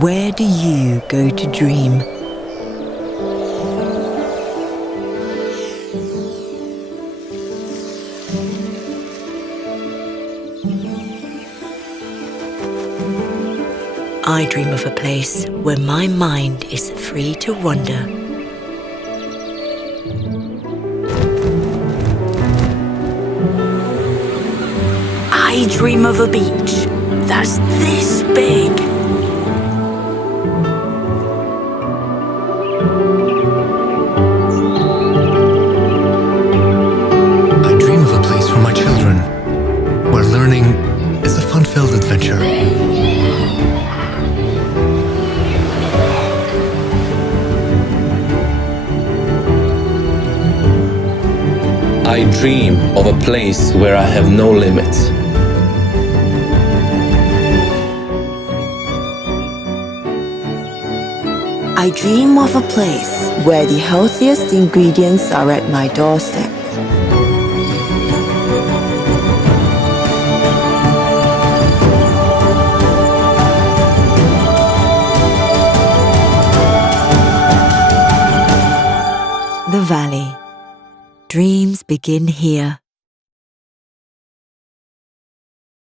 Where do you go to dream? I dream of a place where my mind is free to wander. I dream of a beach that's this big. I dream of a place for my children, where learning is a fun-filled adventure. I dream of a place where I have no limits. I dream of a place where the healthiest ingredients are at my doorstep. The Valley. Dreams begin here.